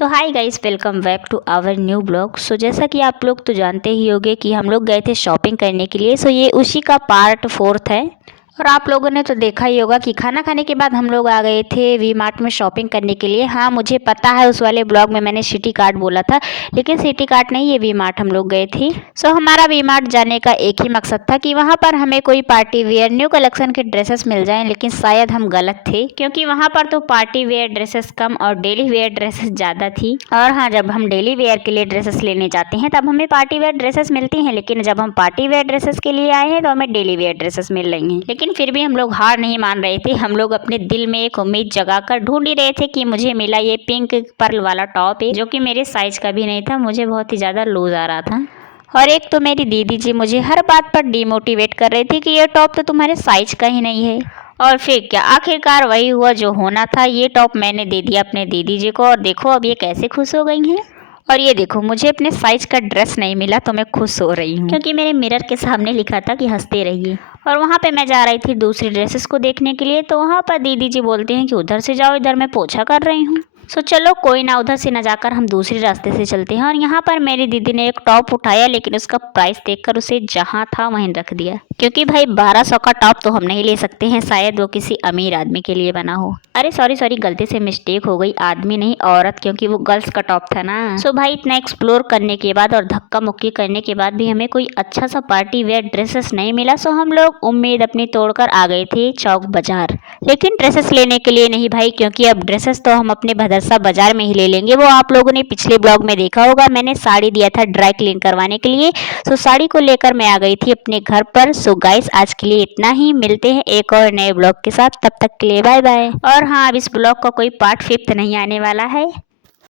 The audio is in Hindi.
So hi guys, welcome back to our new blog. So जैसा कि आप लोग तो जानते ही होंगे कि हम लोग गए थे शॉपिंग करने के लिए। सो ये उसी का पार्ट 4 है। और आप लोगों ने तो देखा ही होगा कि खाना खाने के बाद हम लोग आ गए थे वी मार्ट में शॉपिंग करने के लिए। हाँ, मुझे पता है उस वाले ब्लॉग में मैंने सिटी कार्ट बोला था, लेकिन सिटी कार्ट नहीं, ये वी मार्ट हम लोग गए थे। सो हमारा वी मार्ट जाने का एक ही मकसद था कि वहाँ पर हमें कोई पार्टी वेयर न्यू कलेक्शन के ड्रेसेस मिल जाएं, लेकिन शायद हम गलत थे, क्योंकि वहाँ पर तो पार्टी वेयर ड्रेसेस कम और डेली वेयर ड्रेसेस ज़्यादा थी। और हाँ, जब हम डेली वेयर के लिए ड्रेसेस लेने जाते हैं तब हमें पार्टी वेयर ड्रेसेस मिलती हैं, लेकिन जब हम पार्टी वेयर ड्रेसेस के लिए आए हैं तो हमें डेली वेयर ड्रेसेस मिल रही हैं। लेकिन फिर भी हम लोग हार नहीं मान रहे थे। हम लोग अपने दिल में एक उम्मीद जगाकर ढूंढ ही रहे थे कि मुझे मिला ये पिंक पर्ल वाला टॉप है, जो कि मेरे साइज का भी नहीं था। मुझे बहुत ही ज़्यादा लूज आ रहा था। और एक तो मेरी दीदी जी मुझे हर बात पर डीमोटिवेट कर रही थी कि ये टॉप तो तुम्हारे साइज का ही नहीं है। और फिर क्या, आखिरकार वही हुआ जो होना था। ये टॉप मैंने दे दिया अपने दीदी जी को, और देखो अब ये कैसे खुश हो गई हैं। और ये देखो, मुझे अपने साइज का ड्रेस नहीं मिला तो मैं खुश हो रही हूँ, क्योंकि मेरे मिरर के सामने लिखा था कि हंसते रहिए। और वहाँ पे मैं जा रही थी दूसरी ड्रेसेस को देखने के लिए, तो वहाँ पर दीदी जी बोलते हैं कि उधर से जाओ, इधर मैं पोछा कर रही हूँ। सो चलो कोई ना, उधर से न जाकर हम दूसरे रास्ते से चलते हैं। और यहाँ पर मेरी दीदी ने एक टॉप उठाया, लेकिन उसका प्राइस देखकर उसे जहाँ था वहीं रख दिया, क्योंकि भाई 1200 का टॉप तो हम नहीं ले सकते हैं, शायद वो किसी अमीर आदमी के लिए बना हो। अरे सॉरी गलती से मिस्टेक हो गई, आदमी नहीं औरत, क्योंकि वो गर्ल्स का टॉप था ना। सो भाई, इतना एक्सप्लोर करने के बाद और धक्का मुक्की करने के बाद भी हमें कोई अच्छा सा पार्टी वेयर ड्रेसेस नहीं मिला। सो हम लोग उम्मीद अपनी तोड़कर आ गए थे चौक बाजार, लेकिन ड्रेसेस लेने के लिए नहीं भाई, क्योंकि अब ड्रेसेस तो हम अपने भदरसा बाजार में ही ले लेंगे। वो आप लोगों ने पिछले ब्लॉग में देखा होगा, मैंने साड़ी दिया था ड्राई क्लीन करवाने के लिए। सो साड़ी को लेकर मैं आ गई थी अपने घर पर। सो गाइस, आज के लिए इतना ही, मिलते हैं एक और नए ब्लॉग के साथ, तब तक के लिए बाय बाय। और हाँ, अब इस ब्लॉग का कोई पार्ट 5 नहीं आने वाला है।